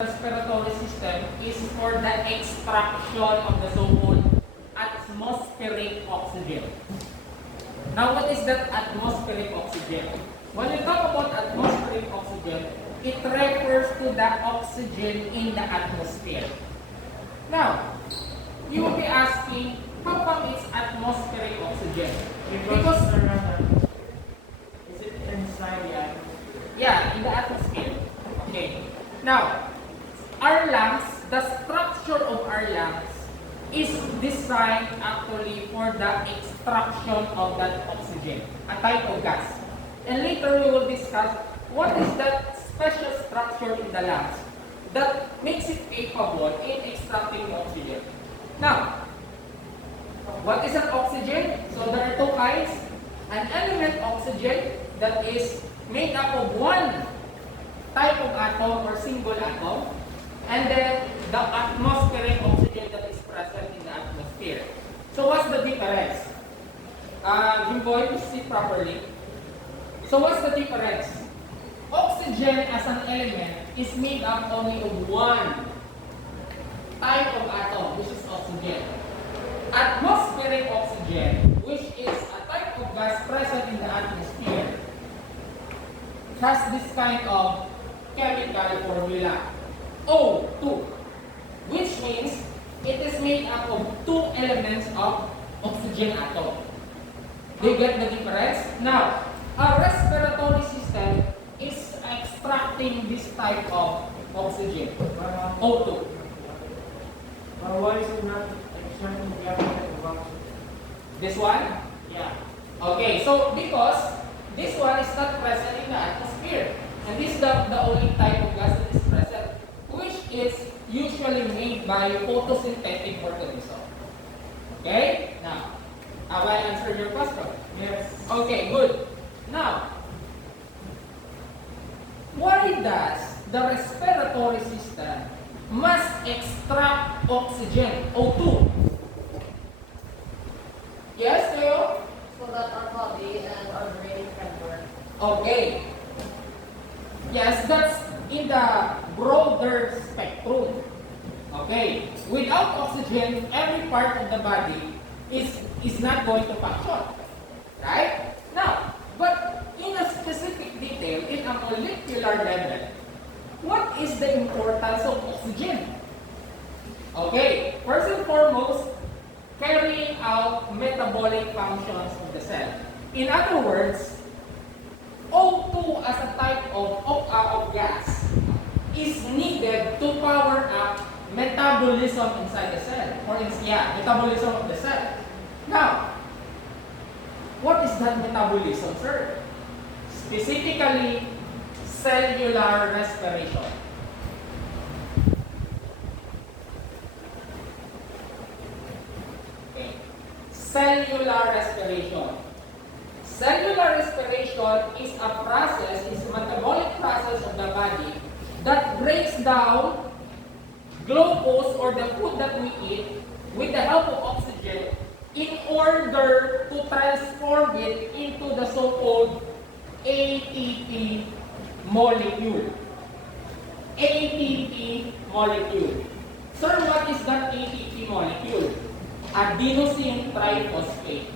Respiratory system is for the extraction of the so-called atmospheric oxygen. Now, what is that atmospheric oxygen? When we talk about atmospheric oxygen, it refers to the oxygen in the atmosphere. Now, you will be asking, how come it's atmospheric oxygen? Because is it inside the atmosphere? yeah, in the atmosphere. Okay. Now, our lungs, the structure of our lungs is designed actually for the extraction of that oxygen, a type of gas. And later we will discuss what is that special structure in the lungs that makes it capable in extracting oxygen. Now, what is an oxygen? So there are two kinds. An element oxygen that is made up of one type of atom or single atom, and then the atmospheric oxygen that is present in the atmosphere. So what's the difference? Jimboy, you see properly. So what's the difference? Oxygen as an element is made up only of one type of atom, which is oxygen. Atmospheric oxygen, which is a type of gas present in the atmosphere, has this kind of chemical formula, O2, which means it is made up of two elements of oxygen atom. Do you get the difference? Now, our respiratory system is extracting this type of oxygen, O2. Why is it not extracting the other type of oxygen? This one? Yeah. Okay, so because this one is not present in the atmosphere, and this is the only type of gas that is present, which is usually made by photosynthetic organism. Okay? Now, have I answered your question? Yes. Okay, good. Now, why does the respiratory system must extract oxygen, O2? Yes, Leo? So that our body and our brain can work. Okay. Yes, that's in the broader spectrum. Okay. Without oxygen, every part of the body is not going to function. Right? Now, but in a specific detail, in a molecular level, what is the importance of oxygen? Okay. First and foremost, carrying out metabolic functions of the cell. In other words, O2 as a type of gas is needed to power up metabolism inside the cell. For instance, metabolism of the cell. Now, what is that metabolism, sir? Specifically, cellular respiration. Cellular respiration. Cellular respiration is a process, is a metabolic process of the body that breaks down glucose or the food that we eat with the help of oxygen in order to transform it into the so-called ATP molecule. ATP molecule. Sir, what is that ATP molecule? Adenosine triphosphate.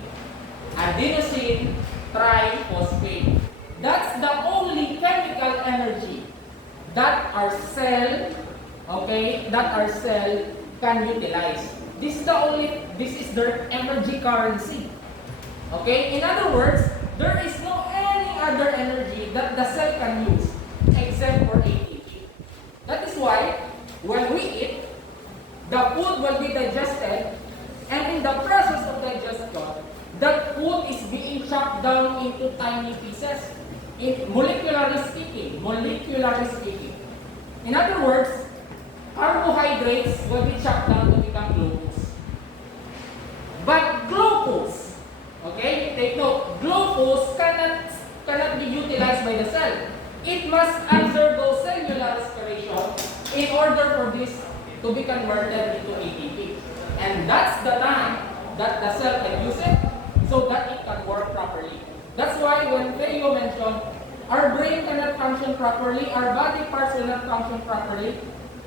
Adenosine triphosphate. That's the only chemical energy that our cell, can utilize. This is their energy currency. Okay? In other words, there is no any other energy that the cell can use except for ATP. That is why when we eat, the food will be digested. And in the process of digestion, that food is being chopped down into tiny pieces, molecularly speaking. In other words, carbohydrates will be chopped down to become glucose. But glucose, okay, take note, glucose cannot be utilized by the cell. It must undergo cellular respiration in order for this to be converted into ATP. And that's the time that the cell can use it so that it can work properly. That's why when Theo mentioned our brain cannot function properly, our body parts will not function properly,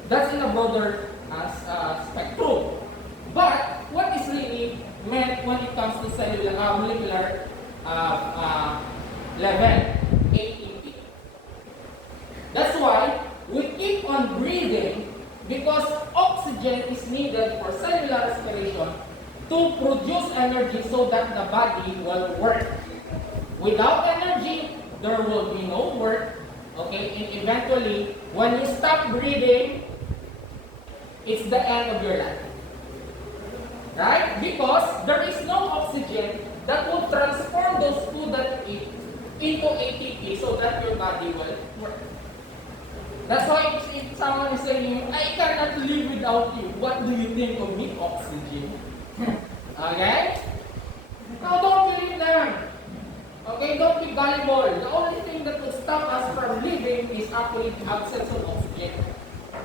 That's in a broader spectrum. But what is really meant when it comes to cellular molecular level, ATP? That's why we keep on breathing because oxygen is needed for cellular respiration to produce energy so that the body will work. Without energy, there will be no work. Okay, and eventually, when you stop breathing, it's the end of your life. Right? Because there is no oxygen that will transform those food that you eat into ATP so that your body will work. That's why if someone is saying, I cannot live without you, what do you think of me? Oxygen. Okay? Now don't believe them. Okay, don't be gullible. The only thing that will stop us from living is actually the absence of oxygen.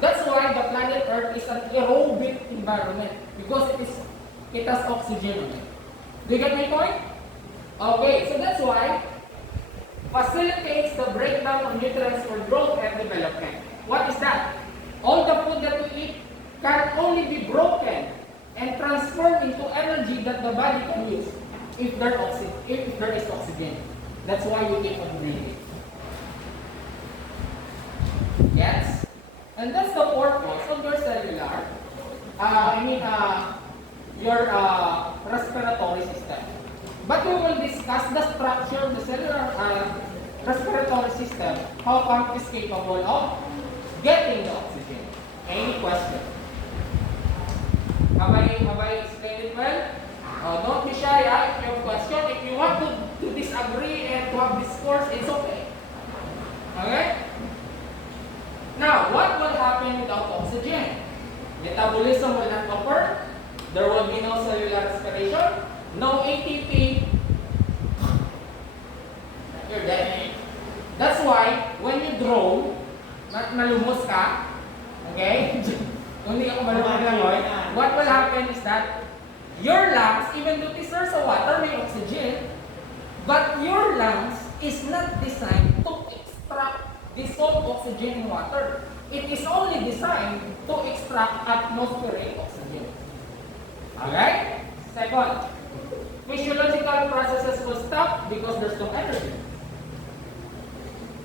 That's why the planet Earth is an aerobic environment because it has oxygen on it. Do you get my point? Okay, so that's why facilitates the breakdown of nutrients for growth and development. What is that? All the food that we eat can only be broken and transformed into energy that the body can use if there is oxygen. That's why we keep on breathing. Yes? And that's the purpose of your cellular, your respiratory system. But we will discuss the structure of the cellular respiratory system, how come it is capable of getting the oxygen. Any question? Have I explained it well? Don't be shy if you have a question. If you want to disagree and to have discourse, it's okay. Okay? Now, what will happen without oxygen? Metabolism will not occur. There will be no cellular respiration, no ATP. You're dead. That's why, when you drone, malumos ka, okay? Kung hindi ako malumos, what will happen is that your lungs, even though there's a water, may oxygen, but your lungs is not designed to extract dissolved oxygen in water. It is only designed to extract atmospheric oxygen. Alright? Second, physiological processes will stop because there's no energy.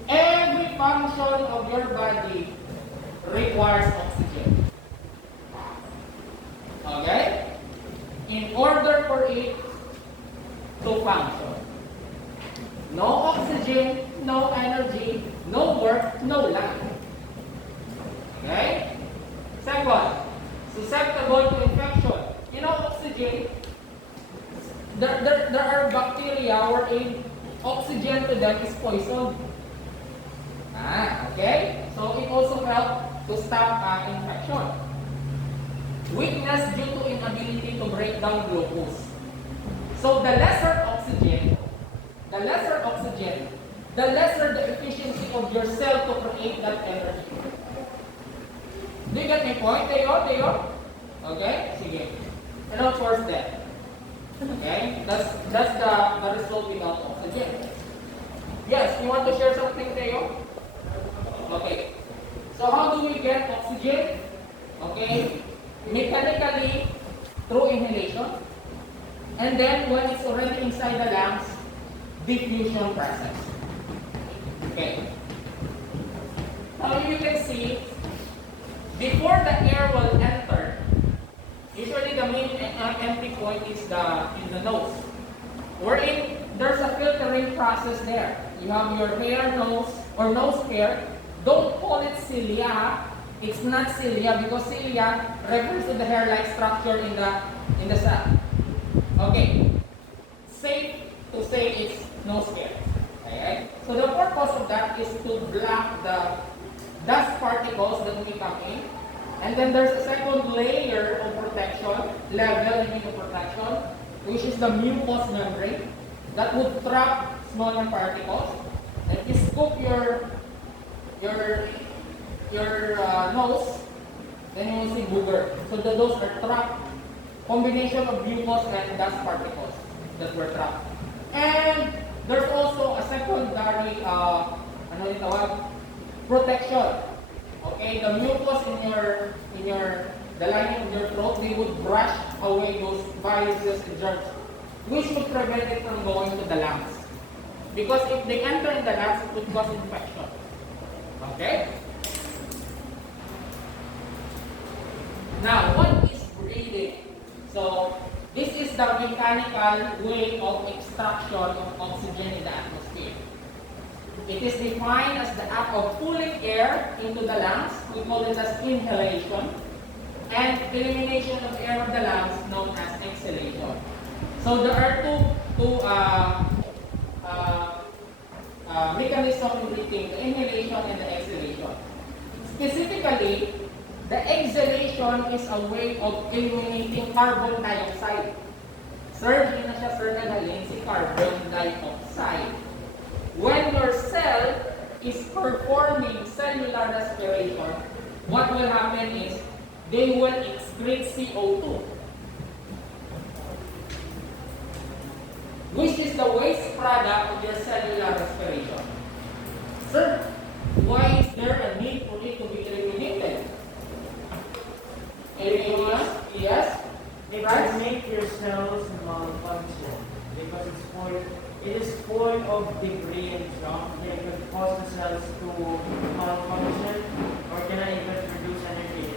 Every function of your body requires oxygen. Okay? In order for it to function. No oxygen, no energy, no work, no life. Okay? Second, susceptible to infection. You know, oxygen, there are bacteria wherein oxygen to them is poison. Okay? So it also helps to stop infection. Weakness due to inability to break down glucose. So the lesser oxygen, the lesser the efficiency of your cell to create that energy. Do you get my point? Tayo? Okay? Sige. And of course that. Okay? That's the result without oxygen. Yes, you want to share something, Tayo? Okay. So how do we get oxygen? Okay? Mechanically, through inhalation. And then when it's already inside the lungs, diffusion process. Okay. Now you can see, before the air will enter, usually the main entry point is in the nose. Wherein there's a filtering process there. You have your hair, nose, or nose hair. Don't call it cilia. It's not cilia because cilia refers to the hair-like structure in the sac. Okay. Safe to say it's nose hair. Okay? So the purpose of that is to block the dust particles that may come in. And then there's a second layer of protection, of protection, which is the mucous membrane that would trap smaller particles. And if you scoop your nose, then you will see booger. So those are trapped, combination of mucus and dust particles that were trapped. And there's also a secondary protection. Okay, the mucus in your the lining of your throat, they would brush away those viruses and germs, which would prevent it from going to the lungs. Because if they enter in the lungs, it would cause infection. Okay? Now, what is breathing? So, this is the mechanical way of extraction of oxygen in the atmosphere. It is defined as the act of pulling air into the lungs. We call it as inhalation. And elimination of air of the lungs known as exhalation. So there are two mechanisms in breathing, the inhalation and the exhalation. Specifically, the exhalation is a way of eliminating carbon dioxide. Sir, hindi na siya sir nagalin si carbon dioxide. When your cell is performing cellular respiration, what will happen is they will excrete CO2, which is the waste product of your cellular respiration. Sir, why is there a need for it to be eliminated? Elimination? Yes? It can make your cells malfunction because it is full of debris and junk. It can cause the cells to malfunction or cannot even produce energy.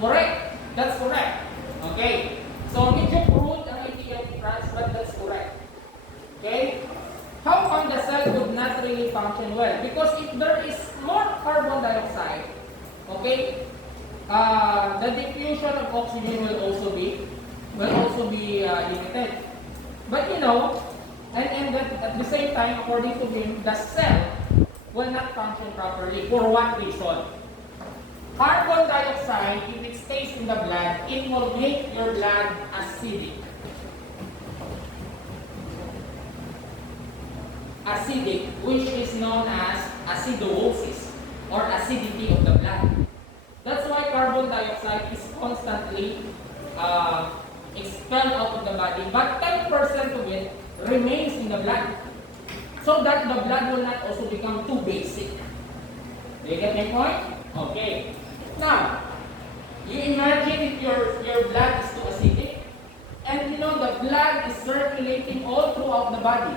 Correct. That's correct. Okay. So, medyo crude ang idea ni Franz, but that's correct. Okay? How come the cell would not really function well? Because if there is more carbon dioxide, okay, the diffusion of oxygen will also be limited. But you know, and at the same time, according to him, the cell will not function properly. For what reason? Carbon dioxide, if it stays in the blood, it will make your blood acidic. Acidic, which is known as acidosis or acidity of the blood. That's why carbon dioxide is constantly expelled out of the body, but 10% of it remains in the blood, so that the blood will not also become too basic. Do you get my point? Okay. Now, you imagine if your blood is too acidic, and you know the blood is circulating all throughout the body.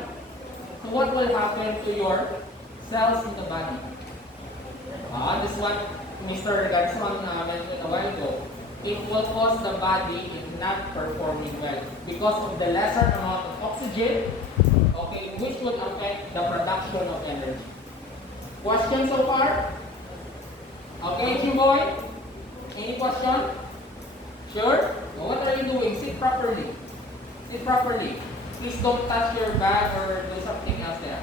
So what will happen to your cells in the body? This is what Mr. Garson mentioned a while ago. It will cause the body if not performing well because of the lesser amount of oxygen, okay, which would affect the production of energy. Question so far? Okay, Jimboy? Any question? Sure? What are you doing? Sit properly. Sit properly. Please don't touch your bag or do something else there.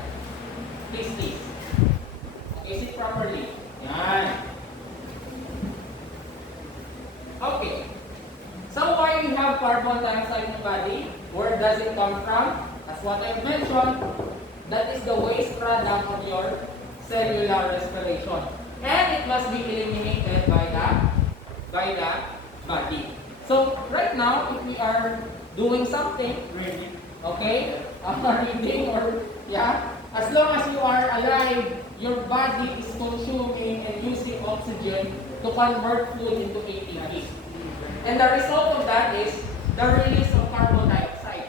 Please, please. Okay, sit properly. Yan. Okay. So why we have carbon dioxide in the body? Where does it come from? As what I mentioned, that is the waste product of your cellular respiration. And it must be eliminated by the body. So right now, if we are doing something, okay, reading or as long as you are alive, your body is consuming and using oxygen to convert food into ATP. And the result of that is the release of carbon dioxide.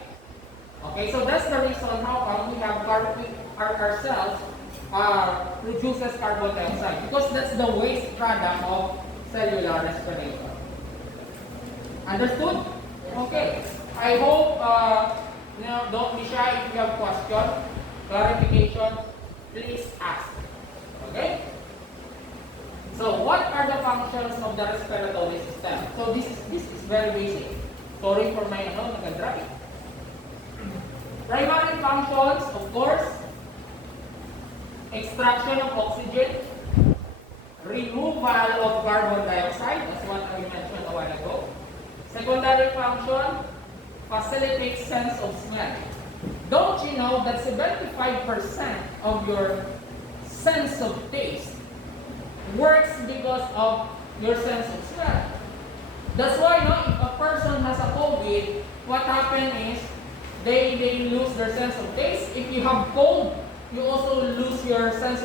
Okay, so that's the reason how come we have our cells produces carbon dioxide, because that's the waste product of cellular respiration. Understood? Okay. I hope don't be shy. If you have question, clarification, please ask. Okay? So what are the functions of the respiratory system? So this is very basic. Sorry for my nag-drive. Primary functions, of course, extraction of oxygen, removal of carbon dioxide, that's what I mentioned a while ago. Secondary function, facilitates sense of smell. Don't you know that 75% of your sense of taste works because of your sense of smell? That's why if a person has a COVID, what happens is they lose their sense of taste. If you have cold, you also lose your sense